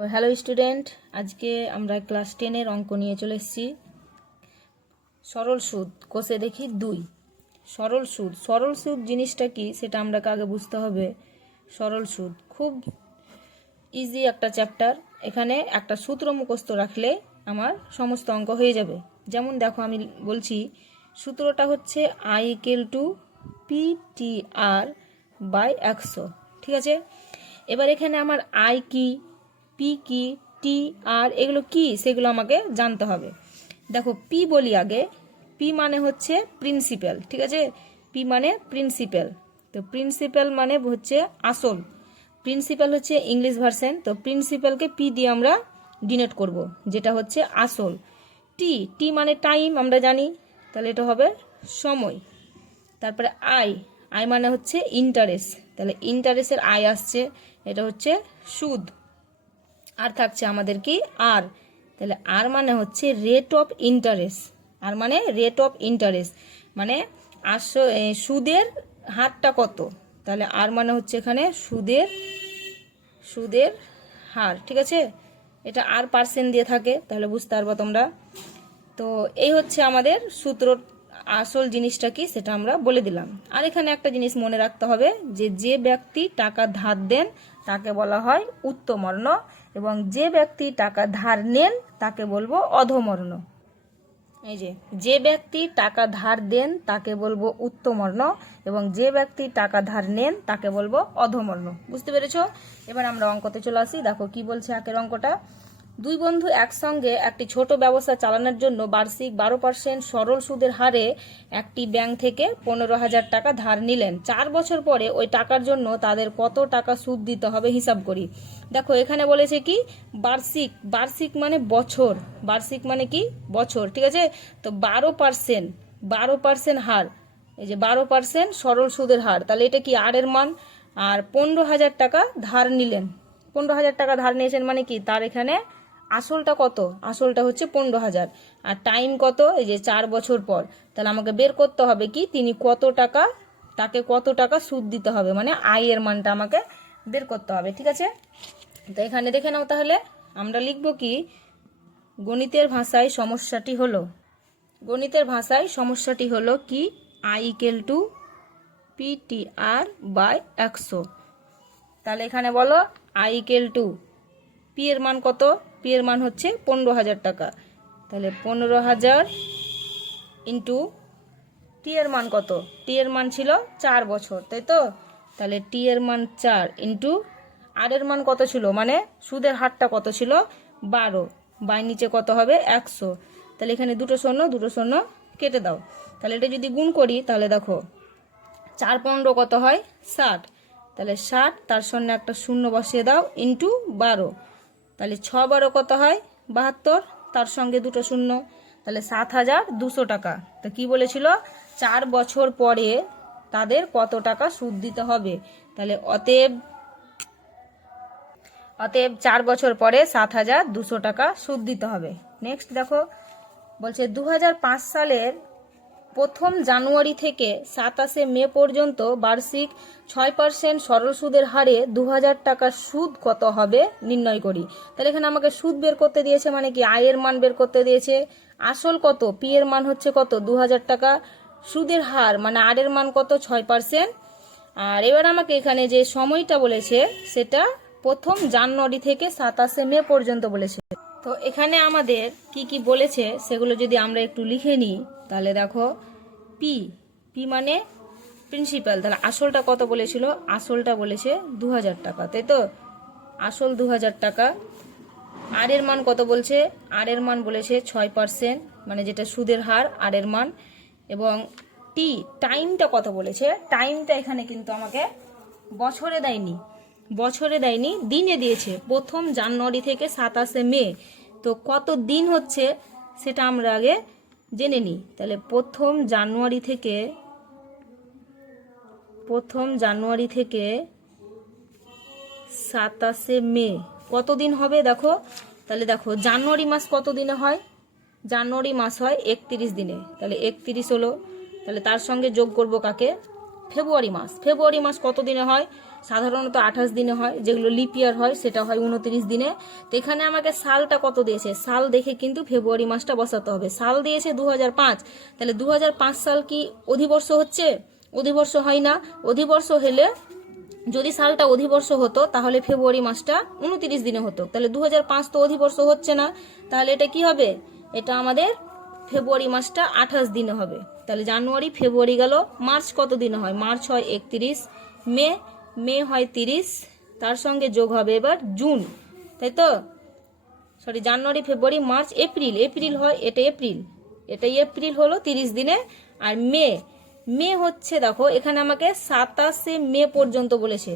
Hello student, আজকে আমরা class 10-এর অঙ্ক নিয়ে চলে এসেছি। সরল সুদ কোষে দেখি 2। সরল সুদ জিনিসটা কি সেটা আমরা আগে বুঝতে হবে। সরল সুদ খুব ইজি একটা চ্যাপ্টার। এখানে একটা সূত্র মুখস্থ রাখলে আমার সমস্ত অঙ্ক হয়ে যাবে। যেমন দেখো, আমি বলছি সূত্রটা হচ্ছে I/PTR/100। ঠিক আছে, এবার এখানে আমার আই কি, পি কি, টি আর এগুলো কি সেগুলো আমাকে জানতে হবে। দেখো, পি বলি আগে। পি মানে হচ্ছে প্রিন্সিপাল। ঠিক আছে, পি মানে প্রিন্সিপাল। তো প্রিন্সিপাল মানে হচ্ছে আসল। প্রিন্সিপাল হচ্ছে ইংলিশ ভার্সন। তো প্রিন্সিপালকে পি দিয়ে আমরা ডিনোট করব, যেটা হচ্ছে আসল। টি টি মানে টাইম, আমরা জানি, তাহলে এটা হবে সময়। তারপরে আই আই মানে হচ্ছে ইন্টারেস্ট, তাহলে ইন্টারেস্টের আই আসছে, এটা হচ্ছে সুদ। আর থাকছে আমাদের কি আর, তাহলে আর মানে হচ্ছে রেট অফ ইন্টারেস্ট। আর মানে রেট অফ ইন্টারেস্ট, মানে সুদের হারটা কত, তাহলে আর মানে হচ্ছে এখানে সুদের হার। ঠিক আছে, এটা আর পার্সেন্ট দিয়ে থাকে, তাহলে বুঝতে পারবো তোমরা। তো এই হচ্ছে আমাদের সূত্র। আসল জিনিসটা কি সেটা আমরা বলে দিলাম। আর এখানে একটা জিনিস মনে রাখতে হবে, যে ব্যক্তি টাকা ধার দেন তাকে বলা হয় উত্তমর্ণ, এবং যে ব্যক্তি টাকা ধার নেন তাকে বলবো অধমর্ণ। এই যে ব্যক্তি টাকা ধার দেন তাকে বলবো উত্তমর্ণ, এবং যে ব্যক্তি টাকা ধার নেন তাকে বলবো অধমর্ণ। বুঝতে পেরেছো? এবার আমরা অঙ্কতে চলে আসি। দেখো কি বলছে একের অঙ্কটা। দুই বন্ধু একসঙ্গে একটি ছোট ব্যবসা চালানোর জন্য বার্ষিক 12% সরল সুদের হারে একটি ব্যাংক থেকে 15,000 টাকা ধার নিলেন। 4 বছর পরে ওই টাকার জন্য তাদের কত টাকা সুদ দিতে হবে হিসাব করি। দেখো, এখানে বলেছে কি বার্ষিক মানে বছর, বার্ষিক মানে কি বছর। ঠিক আছে, তো 12% হার, এই যে 12% সরল সুদের হার, তাহলে এটা কি আর এর মান। আর 15,000 টাকা ধার নিলেন, 15,000 টাকা ধার নিয়েছেন মানে কি, তার এখানে আসলটা কত, আসলটা হচ্ছে 15,000, আর টাইম কত, এই যে 4 বছর পর। তাহলে আমাকে বের করতে হবে কি তিনি তাকে কত টাকা সুদ দিতে হবে, মানে আই এর মানটা আমাকে বের করতে হবে। ঠিক আছে, তো এখানে দেখে নাও। তাহলে আমরা লিখব কি, গণিতের ভাষায় সমস্যাটি হলো কি I/PTR/100। তাহলে এখানে বলো I/, পি এর মান কত, পি এর মান হচ্ছে 15,000 টাকা, তাহলে 15,000 ইন্টু টি এর মান কত, টি এর মান ছিল 4 বছর, তাই তো, তাহলে টি এর মান 4 ইন্টু আর এর মান কত ছিল, মানে সুদের হারটা কত ছিল 12, বাই নিচে কত হবে 100। তাহলে এখানে দুটো শূন্য কেটে দাও। তাহলে এটা যদি গুণ করি তাহলে দেখো 4 15 কত হয় 60, তাহলে 60, তার সঙ্গে একটা শূন্য বসিয়ে দাও, ইন্টু 12, তাহলে 6 12 কত হয় 72, তার সঙ্গে দুটো শূন্য, তাহলে 7,200 টাকা। তো কি বলেছিল, 4 বছর পরে তাদের কত টাকা সুদ দিতে হবে, তাহলে অতএব 4 বছর পরে 7,200 টাকা সুদ দিতে হবে। নেক্সট দেখো, বলছে 2005 সালের 1 জানুয়ারি থেকে 27 মে পর্যন্ত বার্ষিক 6% সরল সুদের হারে 2,000 টাকা সুদ কত হবে নির্ণয় করি। তাহলে এখানে আমাকে সুদ বের করতে দিয়েছে, মানে কি আই এর মান বের করতে দিয়েছে। আসল কত, পি এর মান হচ্ছে কত 2,000 টাকা, সুদের হার মানে আর এর মান কত 6%। আর এবার আমাকে এখানে যে সময়টা বলেছে সেটা 1 জানুয়ারি থেকে 27 মে পর্যন্ত বলেছে। তো এখানে আমাদের কি কি বলেছে সেগুলো যদি আমরা একটু লিখে নিই, তাহলে দেখো পি মানে প্রিন্সিপাল, তাহলে আসলটা কত বলেছিল, আসলটা বলেছে 2,000 টাকা, তাই তো, আসল 2,000 টাকা। আর এর মান কত বলছে, আর এর মান বলেছে 6%, মানে যেটা সুদের হার আর এর মান। এবং টাইমটা কত বলেছে, টাইমটা এখানে কিন্তু আমাকে বছরে দেয়নি, দিনে দিয়েছে, 1 জানুয়ারি থেকে 27 মে। তো কত দিন হচ্ছে সেটা আমরা আগে জেনে নিই। তাহলে 1 জানুয়ারি থেকে 27 মে কত দিন হবে দেখো। তাহলে দেখো, জানুয়ারি মাস কত দিনে হয়, জানুয়ারি মাস হয় 31 দিনে, তাহলে 31 হলো। তাহলে তার সঙ্গে যোগ করব কাকে, ফেব্রুয়ারি মাস কত দিনে হয়, সাধারণত 28 দিনে হয়, যেগুলো লিপ ইয়ার হয় সেটা হয় 29 দিনে। তো এখানে আমাকে সালটা কত দিয়েছে, সাল দেখে কিন্তু ফেব্রুয়ারি মাসটা বসাতে হবে। সাল দিয়েছে 2005, তাহলে 2005 সাল কি অধিবর্ষ হচ্ছে? অধিবর্ষ হয় না। অধিবর্ষ হলে, যদি সালটা অধিবর্ষ হতো তাহলে ফেব্রুয়ারি মাসটা 29 দিনে হতো। তাহলে 2005 তো অধিবর্ষ হচ্ছে না, তাহলে এটা কি হবে? এটা আমাদের ফেব্রুয়ারি মাসটা 28 দিনে হবে। তাহলে জানুয়ারি, ফেব্রুয়ারি গেল। মার্চ কত দিনে হয়? মার্চ হয় 31, মে হয় 30, তার সঙ্গে যোগ হবে এবার জুন, তাই তো? সরি, জানুয়ারি, ফেব্রুয়ারি, মার্চ, এপ্রিল হয়, এটা এপ্রিল হলো 30 দিনে। আর মে হচ্ছে, দেখো এখানে আমাকে 27 মে পর্যন্ত বলেছে।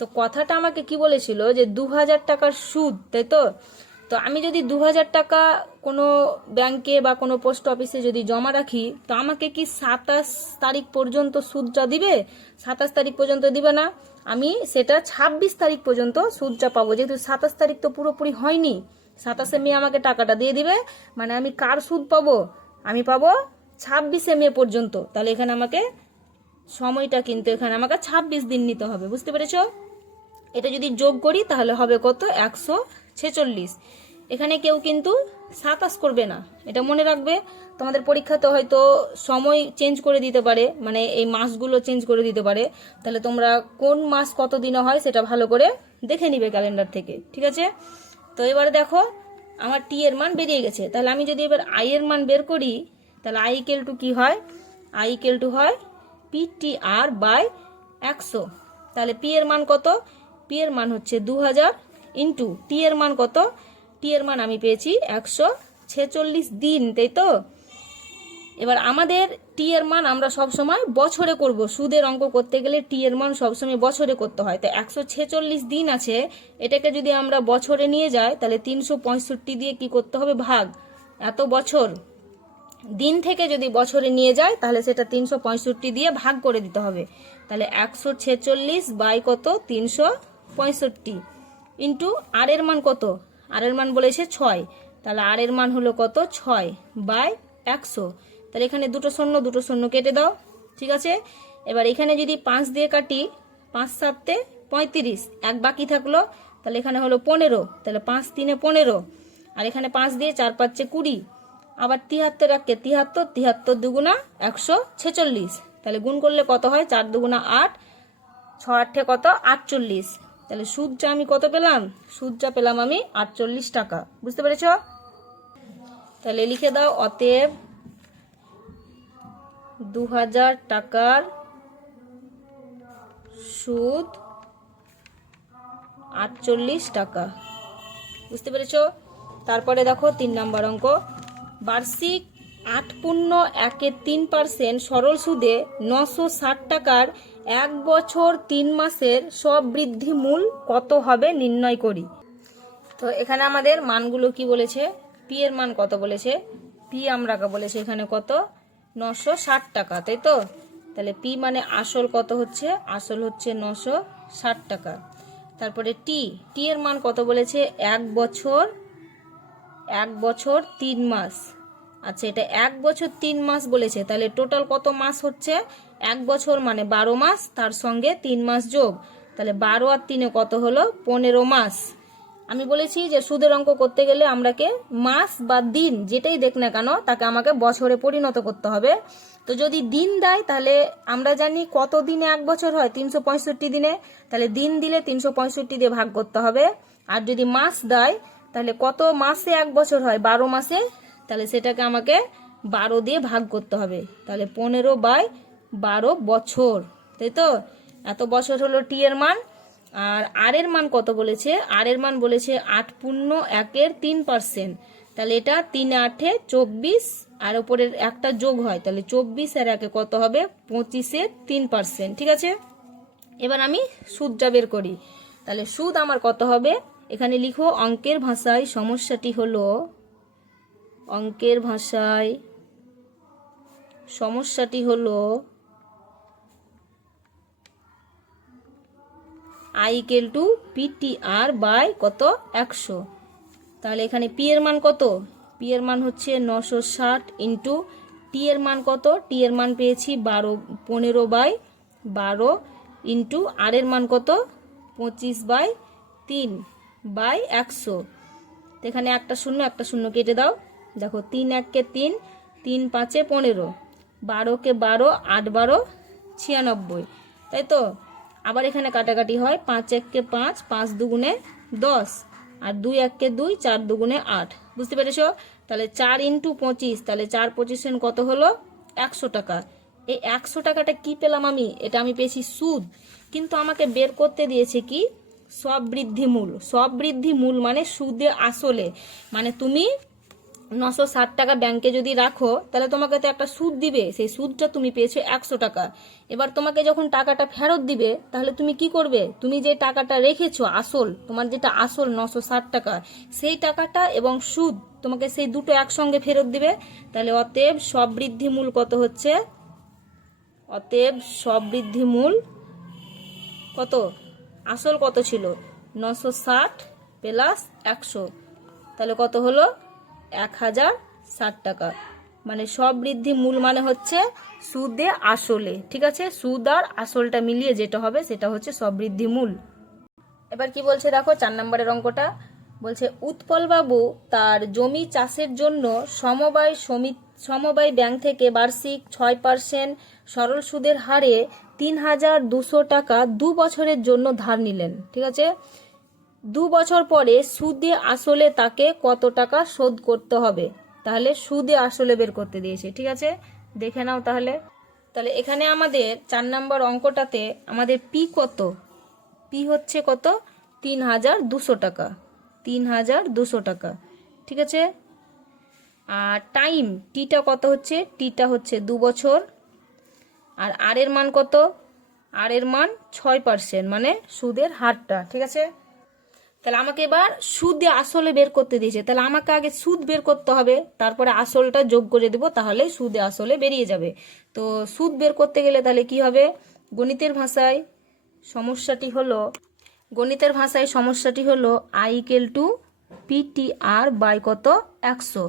তো কথাটা আমাকে কি বলেছিল যে 2000 টাকার সুদ, তাই তো? তো আমি যদি 2000 টাকা কোনো ব্যাংকে বা কোনো পোস্ট অফিসে যদি জমা রাখি, তো আমাকে কি 27 তারিখ পর্যন্ত সুদটা দিবে? 27 তারিখ পর্যন্ত দিবে না, আমি সেটা 26 তারিখ পর্যন্ত সুদটা পাবো। যেহেতু 27 তারিখ তো পুরোপুরি হয়নি, 27 মে আমাকে টাকাটা দিয়ে দিবে, মানে আমি কার সুদ পাবো? আমি পাবো 26 মে পর্যন্ত। তাহলে এখানে আমাকে সময়টা কিন্তু এখানে আমাকে 26 দিন নিতে হবে, বুঝতে পেরেছো? এটা যদি যোগ করি তাহলে হবে কত? 146। এখানে কেউ কিন্তু 27 করবে না, এটা মনে রাখবে। তোমাদের পরীক্ষাতে হয়তো সময় চেঞ্জ করে দিতে পারে, মানে এই মাসগুলো চেঞ্জ করে দিতে পারে। তাহলে তোমরা কোন মাস কত দিনে হয় সেটা ভালো করে দেখে নিবে ক্যালেন্ডার থেকে, ঠিক আছে? তো এবারে দেখো আমার টি এর মান বেরিয়ে গেছে। তাহলে আমি যদি এবার আই এর মান বের করি, তাহলে আই ইকুয়াল টু কি হয়? আই ইকুয়াল টু হয় PTR বাই 100। তাহলে পি এর মান কত? পি এর মান হচ্ছে 2000 ইন্টু টি এর মান কত? টি এর মান আমি পেয়েছি 146 দিন, তাই তো? এবার আমাদের টি এর মান আমরা সব সময় বছরে করব। সুদের অঙ্ক করতে গেলে টি এর মান সবসময় বছরে করতে হয়। তো 146 দিন আছে, এটাকে যদি আমরা বছরে নিয়ে যাই তাহলে 365 দিয়ে কি করতে হবে? ভাগ। এত বছর দিন থেকে যদি বছরে নিয়ে যায় তাহলে সেটা 365 দিয়ে ভাগ করে দিতে হবে। তাহলে 146 বাই কত? 365 ইন্টু আর এর মান কত? আর এর মান বলেছে 6, তাহলে আর এর মান হলো কত? 6 বাই 100। তাহলে এখানে দুটো শূন্য কেটে দাও, ঠিক আছে? এবার এখানে যদি 5 দিয়ে কাটি, 5 7 35, এক বাকি থাকলো, তাহলে এখানে হলো 15, তাহলে 5 3 15, আর এখানে 5 দিয়ে 4 5 20, আবার 73 রাখকে 73, 73 দুগুণা 146, তাহলে গুণ করলে কত হয়? 4 দুগুণা 8, 6 8 কত? 48। তাহলে সুদটা আমি কত পেলাম? সুদটা পেলাম আমি 48 টাকা, বুঝতে পেরেছ? তাহলে লিখে দাও, অতএব 2000 টাকার সুদ 48 টাকা, বুঝতে পেরেছ? তারপরে দেখো 3 নম্বর অঙ্ক। বার্ষিক 8.1% সরল সুদে 960 টাকার 1 বছর 3 মাসের সব বৃদ্ধি মূল কত হবে নির্ণয় করি। তো এখানে আমাদের মানগুলো কি বলেছে? পি এর মান কত বলেছে? পি আমরা বলেছে এখানে কত? 960 টাকা, তাই তো? তাহলে পি মানে আসল কত হচ্ছে? আসল হচ্ছে 960 টাকা। তারপরে টি এর মান কত বলেছে? 1 বছর 3 মাস। আচ্ছা, এটা 1 বছর 3 মাস বলেছে, তাহলে টোটাল কত মাস হচ্ছে? 1 বছর মানে 12 মাস, তার সঙ্গে 3 মাস যোগ, তাহলে 12 আর 3 কত হলো? 15 মাস। আমি বলেছি যে সুদের অঙ্ক করতে গেলে আমরাকে মাস বা দিন যেটাই দেখ না কেন তাকে আমাকে বছরে পরিণত করতে হবে। তো যদি দিন দেয় তাহলে আমরা জানি কত দিনে 1 বছর হয়? 365 দিনে, তাহলে দিন দিলে 365 দিয়ে ভাগ করতে হবে। আর যদি মাস দেয় তাহলে কত মাসে 1 বছর হয়? 12 মাসে, তাহলে সেটাকে আমাকে 12 দিয়ে ভাগ করতে হবে। তাহলে 15/12 বছর, তাই তো? এত বছর হলো টি এর মান। আর এর মান কত বলেছে? আর এর মান বলেছে 8.1%। তাহলে এটা 3 8 24, আর উপরের একটা যোগ হয়, তাহলে 24 আর 1 কত হবে? 25.3%, ঠিক আছে? এবার আমি সুদটা বের করি। তাহলে সুদ আমার কত হবে? এখানে লিখো, অঙ্কের ভাষায় সমস্যাটি হলো I equal to PTR by কত? 100। তাহলে এখানে পি এর মান কত? পি এর মান হচ্ছে 960 ইন্টু টি এর মান কত? টি এর মান পেয়েছি 15/12 ইন্টু আর এর মান কত 25/3/100। এখানে একটা শূন্য কেটে দাও। দেখো 3 1 কে 3, 3 5 এ 15, 12 কে 12, 8 12 96, তাই তো। আবার এখানে কাটাকাটি হয়, 5 1 কে 5, 5 দুগুণে 10, আর 2 1 কে 2, 4 দুগুণে 8। বুঝতে পেরেছো? তাহলে 4 × 25, তাহলে 4 25 কত হলো 100 টাকা। এই 100 টাকাটা কি পেলাম আমি? এটা আমি পেয়েছি সুদ, কিন্তু আমাকে বের করতে দিয়েছে কি সববৃদ্ধি মূল। সববৃদ্ধি মূল মানে সুদে আসলে, মানে তুমি 960 টাকা ব্যাংকে যদি রাখো তাহলে তোমাকে তো একটা সুদ দিবে, সেই সুদটা তুমি পেয়েছো 100 টাকা। এবার তোমাকে যখন টাকাটা ফেরত দিবে তাহলে তুমি কি করবে? তুমি যে টাকাটা রেখেছো আসল, তোমার যেটা আসল 960 টাকা, সেই টাকাটা এবং সুদ তোমাকে সেই দুটো একসঙ্গে ফেরত দিবে। তাহলে অতএব সববৃদ্ধি মূল কত হচ্ছে? অতএব সববৃদ্ধি মূল কত? আসল কত ছিল? 960 প্লাস 100, তাহলে কত হলো 1060 টাকা। মানে সববৃদ্ধি মূল মানে হচ্ছে সুদে আসলে, ঠিক আছে? সুদ আর আসলটা মিলিয়ে যেটা হবে সেটা হচ্ছে সববৃদ্ধি মূল। এবার কি বলছে দেখো 4 নম্বরের অঙ্কটা। বলছে উৎপল বাবু তার জমি চাষের জন্য সমবায় ব্যাংক থেকে বার্ষিক 6% সরল সুদের হারে 3200 টাকা 2 বছরের জন্য ধার নিলেন, ঠিক আছে? 2 বছর পরে সুদে আসলে তাকে কত টাকা শোধ করতে হবে? তাহলে সুদে আসলে বের করতে দিয়েছে, ঠিক আছে? দেখে নাও তাহলে। তাহলে এখানে আমাদের 4 নম্বর অঙ্কটাতে আমাদের পি কত? পি হচ্ছে কত? 3200 টাকা, 3200 টাকা, ঠিক আছে? আর টাইম টিটা কত হচ্ছে? টিটা হচ্ছে 2 বছর। আর আর এর মান কত? আর এর মান 6%, মানে সুদের হারটা, ঠিক আছে? তাহলে আমাকে এবার সুদে আসলে বের করতে দিয়েছে, তাহলে আমাকে আগে সুদ বের করতে হবে, তারপরে আসলটা যোগ করে দেব, তাহলে সুদে আসলে বেরিয়ে যাবে। তো সুদ বের করতে গেলে তাহলে কি হবে? গণিতের ভাষায় সমস্যাটি হলো I equal to PTR by কত 100।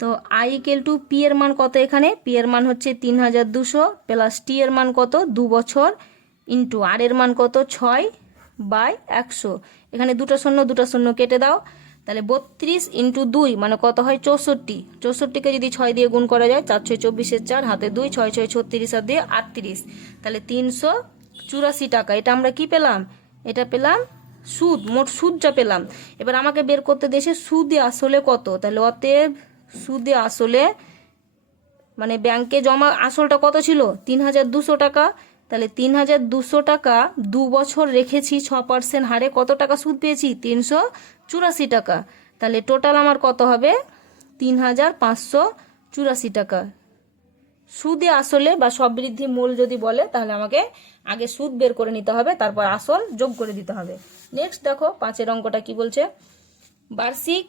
তো আই ইকুয়াল টু পি এর মান কত? এখানে পি এর মান হচ্ছে 3200 প্লাস টি এর মান কত 2 বছর ইন্টু আর এর মান কত 6/100। এখানে দুটো শূন্য কেটে দাও, তাহলে 32 × 2 মানে কত হয় 64। 64কে যদি 6 দিয়ে গুণ করা যায়, 4 6 24 4, হাতে 2, 6 6 36, আর দিয়ে 38, তাহলে 384 টাকা। এটা আমরা কি পেলাম? এটা পেলাম সুদ, মোট সুদটা পেলাম। এবার আমাকে বের করতে দিয়েছে সুদে আসলে কত। তাহলে অতএব সুদে আসলে মানে ব্যাংকে জমা আসলটা কত ছিল? 3200 টাকা। তাহলে 3200 টাকা 2 বছর রেখেছি 6% হারে, কত টাকা সুদ পেয়েছি? 384 টাকা। তাহলে টোটাল আমার কত হবে? 3584 টাকা। সুদে আসলে বা সববৃদ্ধি মূল যদি বলে তাহলে আমাকে আগে সুদ বের করে নিতে হবে, তারপর আসল যোগ করে দিতে হবে। নেক্সট দেখো 5 অঙ্কটা কি বলছে। বার্ষিক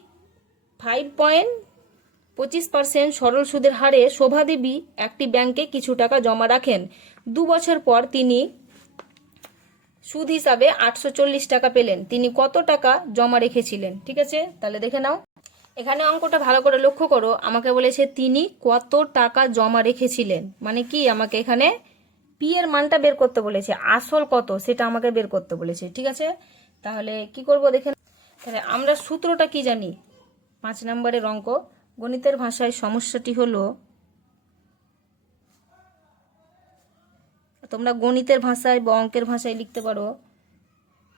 5.25% সরল সুদের হারে শোভাদেবী একটি ব্যাংকে কিছু টাকা জমা রাখেন। 2 বছর পর তিনি সুদ হিসাবে 840 টাকা পেলেন। তিনি কত টাকা জমা রেখেছিলেন? ঠিক আছে, তাহলে দেখে নাও। এখানে অঙ্কটা ভালো করে লক্ষ্য করো, আমাকে বলেছে তিনি কত টাকা জমা রেখেছিলেন, মানে কি আমাকে এখানে পি এর মানটা বের করতে বলেছে, আসল কত সেটা আমাকে বের করতে বলেছে, ঠিক আছে? তাহলে কি করব দেখে। তাহলে আমরা সূত্রটা কি জানি? 5 নম্বরের অঙ্ক, গণিতের ভাষায় সমস্যাটি হলো, তোমরা গণিতের ভাষায় বা অঙ্কের ভাষায় লিখতে পারো।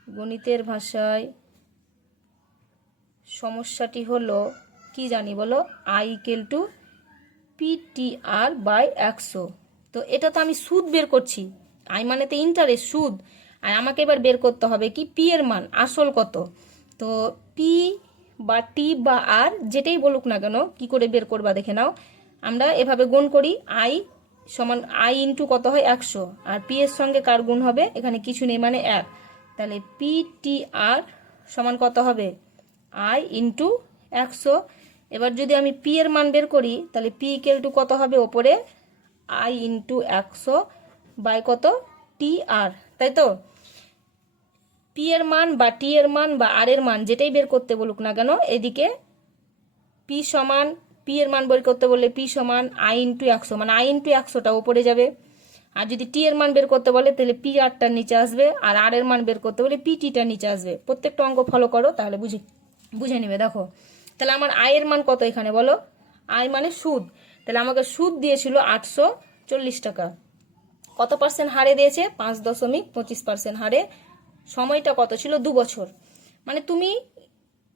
গণিতের ভাষায় সমস্যাটি হলো কি জানি বলো? I equal to PTR by 100। তো এটা তো আমি সুদ বের করছি, আই মানে তো ইন্টারেস্ট, সুদ। আর আমাকে এবার বের করতে হবে কি পি এর মান, আসল কত। তো পি বা টি বা আর যেটাই বলুক না কেন, কি করে বের করবা দেখে নাও। আমরা এভাবে গুণ করি, আই সমান আই ইন্টু কত হয় 100, আর পি এর সঙ্গে কার গুণ হবে? এখানে কিছু নেই মানে 1। তাহলে PTR সমান কত হবে? I into 100। এবার যদি আমি পি এর মান বের করি তাহলে পি ইকুয়াল টু কত হবে? ওপরে আই ইন্টু 100 বাই কত টি আর, তাই তো? পি এর মান বা টি এর মান বা আর এর মান যেটাই বের করতে বলুক না কেন, এদিকে পি সমান, পি এর মান বের করতে বললে পি সমান আই ইন্টু 100, মানে আই ইন্টু 100টা উপরে যাবে, আর যদি টি এর মান বের করতে বলে তাহলে পি আরটার নিচে আসবে, আর আর এর মান বের করতে বলে পি টিটার নিচে আসবে। প্রত্যেকটা অঙ্ক ফলো করো, তাহলে বুঝে নেবে। দেখো তাহলে আমার আয়ের মান কত এখানে বলো, আয় মানে সুদ, তাহলে আমাকে সুদ দিয়েছিল 840 টাকা। কত পার্সেন্ট হারে দিয়েছে? 5.25% হারে। সময়টা কত ছিল? 2 বছর। মানে তুমি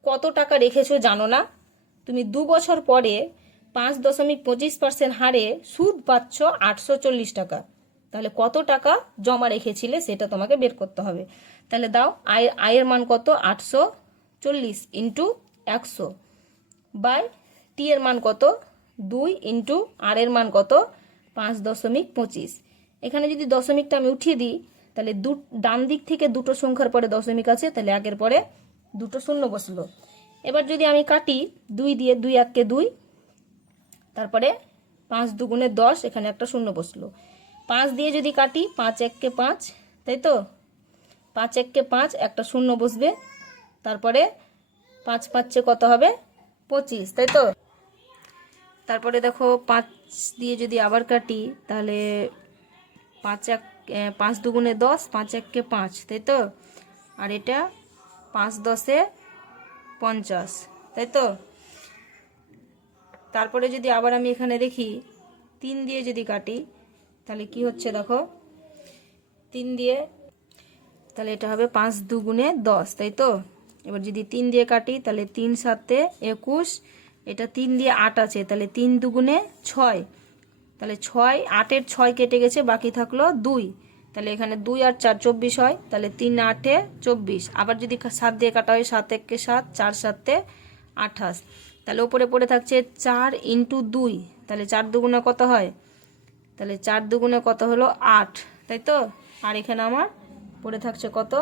কত টাকা রেখেছো জানো না, তুমি 2 বছর পরে 5.25% হারে সুদ পাচ্ছ 840 টাকা। তাহলে কত টাকা জমা রেখেছিলে সেটা তোমাকে বের করতে হবে। তাহলে দাও, আয়ের মান কত? 840 ইন্টু 100 বাই টি এর মান কত? 2 ইন্টু আর এর মান কত? 5.25। এখানে যদি দশমিকটা আমি উঠিয়ে দিই, তাহলে ডান দিক থেকে দুটো সংখ্যার পরে দশমিক আছে, তাহলে একের পরে দুটো শূন্য বসলো। এবার যদি আমি কাটি 2 দিয়ে, 2 1 কে 2, তারপরে 5 2 10, এখানে একটা শূন্য বসলো। 5 দিয়ে যদি কাটি 5 1 কে 5, তাই তো 5 1 কে 5, একটা শূন্য বসবে। তারপরে 5 5 কত হবে? 25, তাই তো। তারপরে দেখো 5 দিয়ে যদি আবার কাটি, তাহলে 5 2 10, 5 1 কে 5, তাই তো। আর এটা 5 10 50, তাই তো। তারপরে যদি আবার আমি এখানে দেখি 3 দিয়ে যদি কাটি, তাহলে কি হচ্ছে দেখো, 3 দিয়ে, তাহলে এটা হবে 5 2 10, তাই তো। এবার যদি 3 দিয়ে কাটি, তাহলে 3 7 21, এটা 3 দিয়ে 8 আছে, তাহলে 3 2 6, তাহলে 6, 8-এর 6 কেটে গেছে, বাকি থাকলো 2, তাহলে এখানে 2 আর 4 24 হয়, তাহলে 3 8 24। আবার যদি 7 দিয়ে কাটা হয়, 7 1 কে 7, 4 7 28, তাহলে উপরে পড়ে থাকছে 4 ইন্টু 2, তাহলে 4 2 কত হয়? তাহলে 4 2 কত হলো? 8, তাই তো। আর এখানে আমার পড়ে থাকছে কত?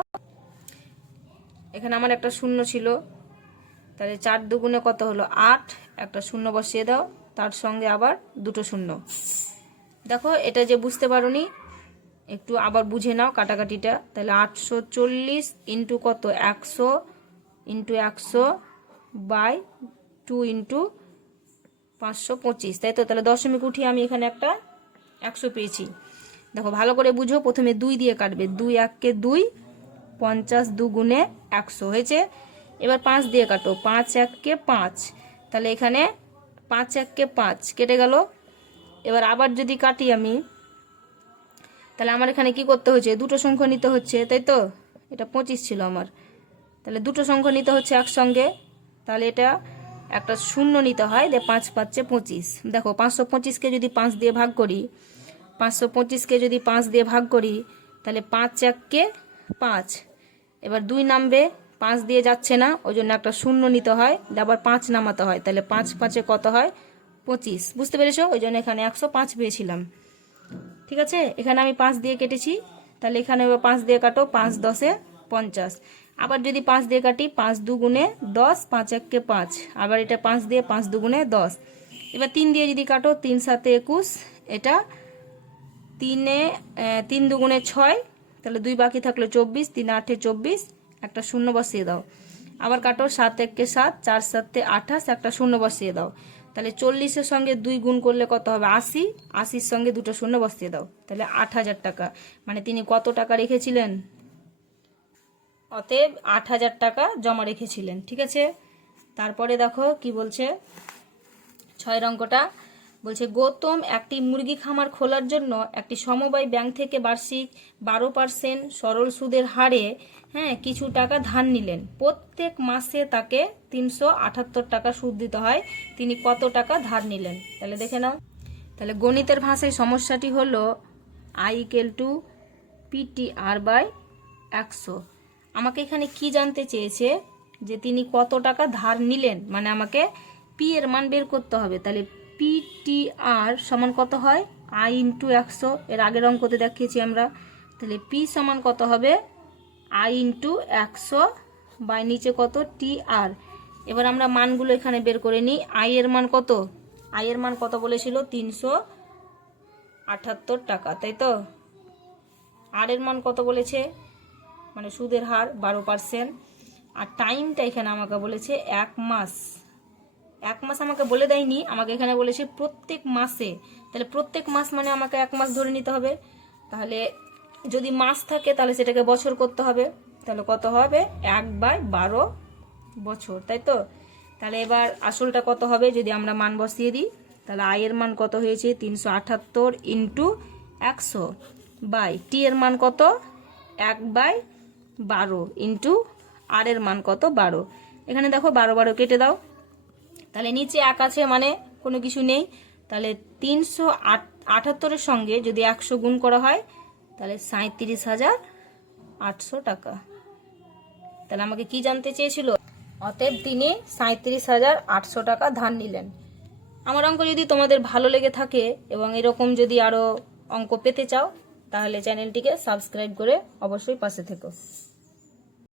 এখানে আমার একটা শূন্য ছিল, তাহলে 4 2 কত হলো? 8, একটা শূন্য বসিয়ে দাও, তার সঙ্গে আবার দুটো শূন্য। দেখো এটা যে বুঝতে পারোনি, একটু আবার বুঝে নাও কাটাকাটিটা। তাহলে 840 ইন্টু কত? 100 ইন্টু 100 বাই 2 ইন্টু 525, তাই তো। তাহলে দশমিক উঠিয়ে আমি এখানে একটা 100 পেয়েছি। দেখো ভালো করে বুঝো, প্রথমে 2 দিয়ে কাটবে, 2 1 কে 2, 50 2 100 হয়েছে। এবার 5 দিয়ে কাটো, 5 1 কে 5, তাহলে এখানে 5 1 কে 5 কেটে গেল। এবার আবার যদি কাটি আমি, তাহলে আমার এখানে কি করতে হচ্ছে? দুটো সংখ্যা নিতে হচ্ছে, তাই তো। এটা 25 ছিল আমার, তাহলে দুটো সংখ্যা নিতে হচ্ছে একসঙ্গে, তাহলে এটা একটা শূন্য নিতে হয়, 5 5 25। দেখো 525কে যদি 5 দিয়ে ভাগ করি, 525কে যদি 5 দিয়ে ভাগ করি, তাহলে 5 1 কে 5, এবার 2 নামবে, 5 দিয়ে যাচ্ছে না, ওই জন্য একটা শূন্য নিতে হয়, আবার 5 নামাতে হয়, তাহলে 5 5 কত হয়? 25। বুঝতে পেরেছো? ওই জন্য এখানে 105 পেয়েছিলাম। ঠিক আছে, এখানে আমি 5 দিয়ে কেটেছি, তাহলে এখানে 5 দিয়ে কাটো, 5 10 50। আবার যদি 5 দিয়ে কাটি, 5 2 10, 5 1 কে 5, আবার এটা 5 দিয়ে, 5 2 10। এবার 3 দিয়ে যদি কাটো, 3 7 21, এটা 3 2 6, তাহলে 2 বাকি থাকলো 24, 3 8 24, একটা শূন্য বসিয়ে দাও। আবার কাটো, 7 1 কে 7, 4 7 28, একটা শূন্য বসিয়ে দাও। তাহলে 40-এর সঙ্গে 2 গুণ করলে কত হবে? 80, 80-র সঙ্গে দুটো শূন্য বসিয়ে দাও, তাহলে 8000 টাকা। মানে তিনি কত টাকা রেখেছিলেন? অতএব 8000 টাকা জমা রেখেছিলেন। ঠিক আছে, তারপরে দেখো কি বলছে 6 অঙ্কটা। বলছে গৌতম একটি মুরগি খামার খোলার জন্য একটি সমবায় ব্যাংক থেকে বার্ষিক 12% সরল সুদের হারে কিছু টাকা ধার নিলেন। প্রত্যেক মাসে তাকে 378 টাকা সুদ দিতে হয়। তিনি কত টাকা ধার নিলেন? তাহলে দেখে নাও। তাহলে গণিতের ভাষায় সমস্যাটি হলো I = PTR বাই 100। আমাকে এখানে কি জানতে চেয়েছে? যে তিনি কত টাকা ধার নিলেন, মানে আমাকে পি এর মান বের করতে হবে। তাহলে PTR সমান কত হয়? I × 100। এর আগের অঙ্কতে দেখিয়েছি আমরা। তাহলে P সমান কত হবে? I × 100 বাই নিচে কত? TR। এবার আমরা মানগুলো এখানে বের করে নিই। I এর মান কত? I এর মান কত বলেছিল? 378 টাকা, তাই তো। আর এর মান কত বলেছে? মানে সুদের হার 12%। আর টাইমটা এখানে আমাকে বলেছে 1 মাস। 1 মাস আমাকে বলে দেয়নি, আমাকে এখানে বলেছে প্রত্যেক মাসে। তাহলে প্রত্যেক মাস মানে আমাকে 1 মাস ধরে নিতে হবে। তাহলে যদি মাস থাকে তাহলে সেটাকে বছর করতে হবে, তাহলে কত হবে 1/12 বছর, তাই তো। তাহলে এবার আসলটা কত হবে যদি আমরা মান বসিয়ে দিই, তাহলে আই এর মান কত হয়েছে 378 ইন্টু 100 বাই টি এর মান কত 1/12 ইন্টু আর এর মান কত 12। এখানে দেখো 12 কেটে দাও, তাহলে নিচে 1 আছে মানে কোনো কিছু নেই। তাহলে 378 সঙ্গে যদি 100 গুণ করা হয় তাহলে 37,800 টাকা। তাহলে আমাকে কি জানতে চেয়েছিল? অতএব তিনি 37,800 টাকা ধার নিলেন। আমার অঙ্ক যদি তোমাদের ভালো লেগে থাকে এবং এরকম যদি আরো অঙ্ক পেতে চাও তাহলে চ্যানেলটিকে সাবস্ক্রাইব করে অবশ্যই পাশে থেকো।